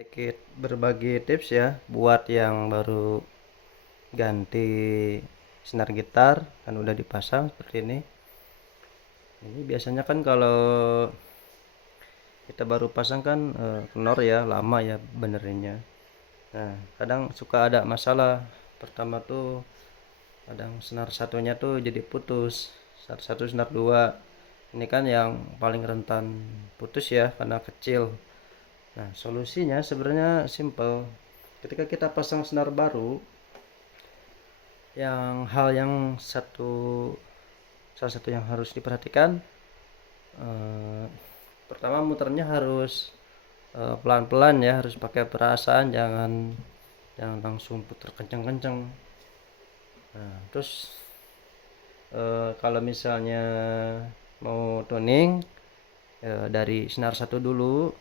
Sedikit berbagi tips ya buat yang baru ganti senar gitar kan udah dipasang seperti ini. Ini biasanya kan kalau kita baru pasang kan kendor ya, lama ya benerinnya. Nah, kadang suka ada masalah. Pertama tuh kadang senar satunya tuh jadi putus. Senar satu, senar dua. Ini kan yang paling rentan putus ya karena kecil. Nah, solusinya sebenarnya simple. Ketika kita pasang senar baru, yang salah satu yang harus diperhatikan, eh, pertama muternya harus pelan-pelan ya, harus pakai perasaan, jangan jangan langsung puter kenceng-kenceng. Nah, terus kalau misalnya mau tuning, dari senar satu dulu,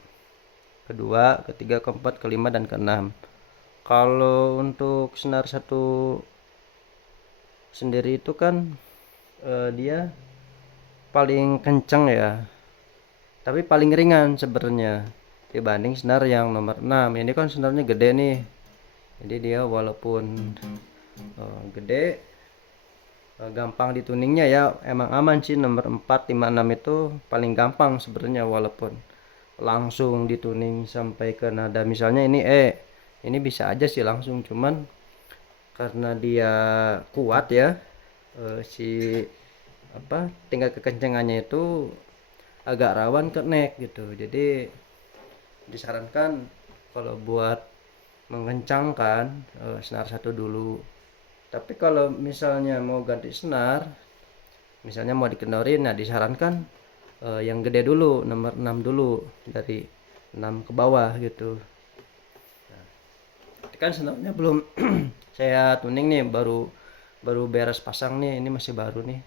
kedua, ketiga, keempat, kelima, dan keenam. Kalau untuk senar satu sendiri itu kan dia paling kenceng ya, tapi paling ringan sebenarnya dibanding senar yang nomor 6. Ini kan senarnya gede nih, jadi dia walaupun gede, gampang dituningnya ya, emang aman sih. Nomor 4, 5, 6 itu paling gampang sebenarnya, walaupun langsung dituning sampai ke nada misalnya ini ini bisa aja sih langsung, cuman karena dia kuat ya, si tingkat kekencengannya itu agak rawan ke neck gitu. Jadi disarankan kalau buat mengencangkan, senar satu dulu. Tapi kalau misalnya mau ganti senar, misalnya mau dikendorin, nah disarankan yang gede dulu, nomor 6 dulu, dari 6 ke bawah gitu. Nah, kan senarnya belum saya tuning nih, baru baru beres pasang nih, ini masih baru nih.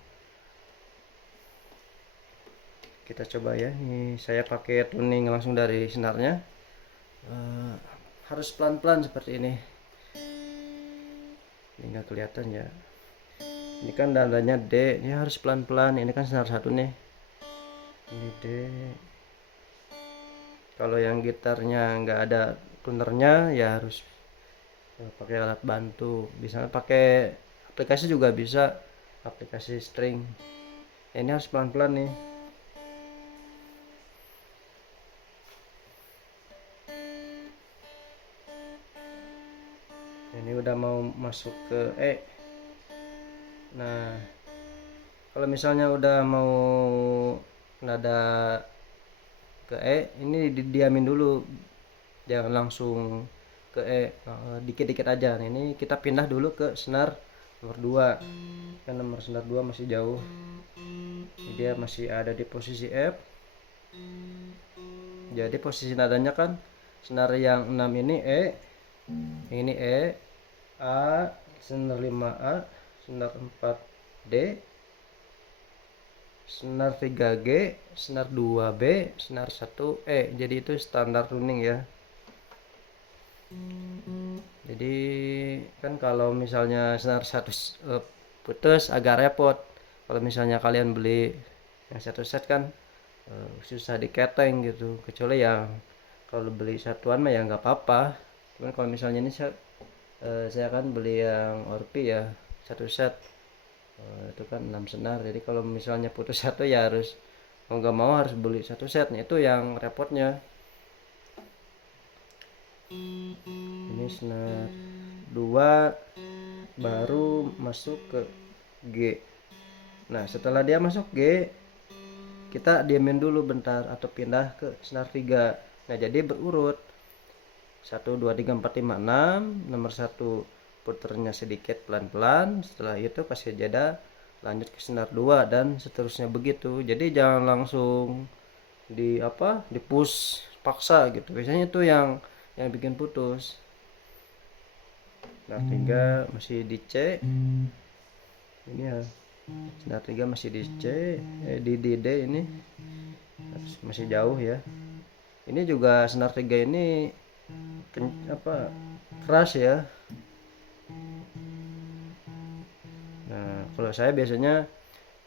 Kita coba ya, ini saya pakai tuning langsung dari senarnya. Harus pelan-pelan seperti ini. Ini nggak kelihatan ya, ini kan nadanya D, ini harus pelan-pelan. Ini kan senar satu nih, ini D. Kalau yang gitarnya nggak ada tunernya ya harus pakai alat bantu, bisa pakai aplikasi juga bisa, aplikasi string. Ini harus pelan-pelan nih. Ini udah mau masuk ke E. Nah, kalau misalnya udah mau nada ke E, ini didiamin dulu, jangan langsung ke E, dikit-dikit aja. Nah, ini kita pindah dulu ke senar nomor 2. Kan nomor senar 2 masih jauh. Ini dia masih ada di posisi F. Jadi posisi nadanya kan senar yang 6 ini E, A, senar 5A, senar 4D, senar 3G, senar 2B, senar 1E. Jadi itu standar tuning ya. Jadi kan kalau misalnya senar satu putus agak repot. Kalau misalnya kalian beli yang satu set kan susah diketeng gitu. Kecuali yang kalau beli satuan mah ya nggak apa-apa. Cuman kalau misalnya ini saya kan beli yang Orpi ya, satu set. Itu kan 6 senar. Jadi kalau misalnya putus satu ya harus mau nggak mau harus beli satu set. Nah, itu yang repotnya. Ini senar 2 baru masuk ke G. Nah, setelah dia masuk G, kita diamin dulu bentar atau pindah ke senar 3. Nah, jadi berurut 1 2 3 4 5 6. Nomor 1 puternya sedikit pelan-pelan, setelah itu kasih jeda, lanjut ke senar 2 dan seterusnya begitu. Jadi jangan langsung di push paksa gitu. Biasanya itu yang bikin putus. Senar 3 masih di C. Ini ya, senar 3 masih di C, di D ini masih jauh ya. Ini juga senar 3 ini keras ya. Nah, kalau saya biasanya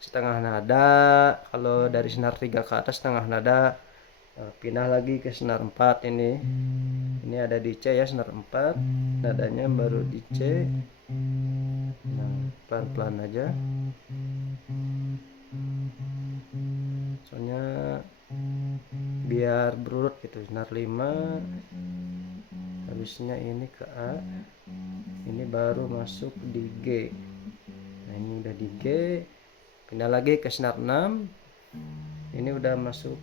setengah nada, kalau dari senar 3 ke atas setengah nada, pindah lagi ke senar 4 ini. ini ada di C ya, senar 4, nadanya baru di C. Nah, pelan-pelan aja, soalnya biar berurut gitu. Senar 5, habisnya ini ke A, ini baru masuk di G. Nah, ini udah di G, pindah lagi ke senar 6, ini udah masuk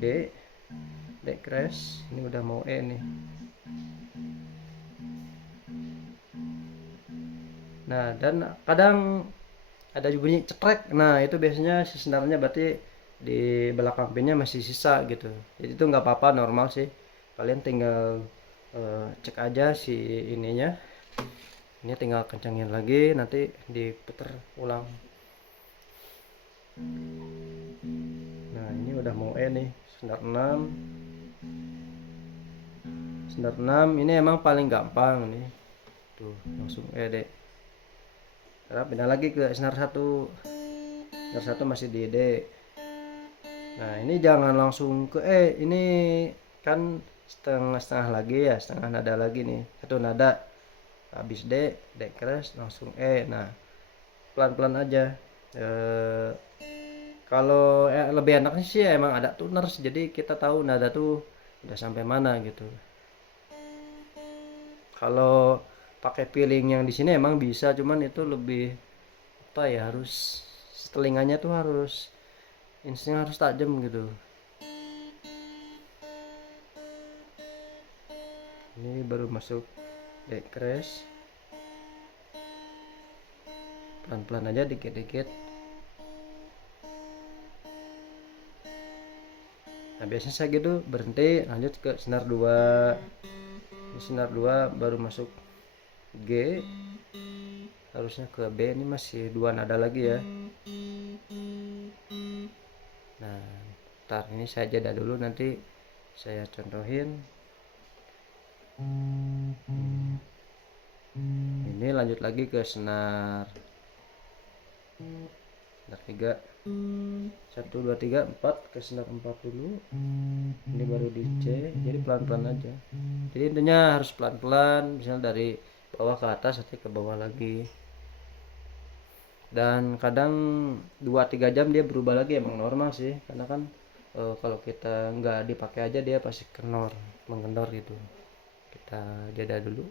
D, D crash, ini udah mau E nih. Nah, dan kadang ada bunyi cekrek. Nah, itu biasanya si senarnya berarti di belakang pinnya masih sisa gitu. Jadi itu nggak apa-apa, normal sih. Kalian tinggal cek aja si ininya. Ini tinggal kencangin lagi, nanti diputer ulang. Nah, ini udah mau E nih, senar 6. Senar 6 ini emang paling gampang nih. Tuh, langsung E deh. Sekarang pindah lagi ke senar 1. Senar 1 masih di D. Nah, ini jangan langsung ke E. Ini kan setengah-setengah lagi ya, setengah nada lagi nih. Satu nada. Habis D, D crash, langsung E. Nah, pelan-pelan aja. Kalau lebih enaknya sih emang ada tuners, jadi kita tahu nada tuh udah sampai mana gitu. Kalau pakai feeling yang di sini emang bisa, cuman itu lebih apa ya, harus telinganya tuh harus insting, harus tajam gitu. Ini baru masuk D crash, pelan-pelan aja, dikit-dikit. Nah, biasanya saya gitu berhenti, lanjut ke senar 2. Ini senar 2 baru masuk G, harusnya ke B. Ini masih 2 nada lagi ya. Nah, ntar ini saya jeda dulu, nanti saya contohin. Ini lanjut lagi ke senar 3. 1 2 3 4 ke senar 4 dulu. Ini baru di C, jadi pelan-pelan aja. Jadi intinya harus pelan-pelan, misalnya dari bawah ke atas nanti ke bawah lagi. Dan kadang 2-3 jam dia berubah lagi, emang normal sih, karena kan kalau kita nggak dipakai aja dia pasti mengendor gitu. Kita jeda dulu.